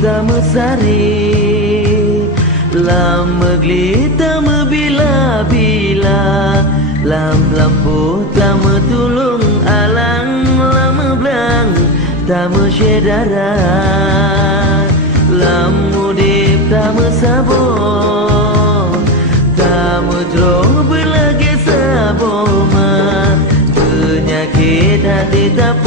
tamu sari, lam megli tamu bila-bila, lam lampu tamu tulung alang, lam belang tamu syedara, lam mudip tamu sabo, tamu jro berlagi sabo ma, penyakit hati tak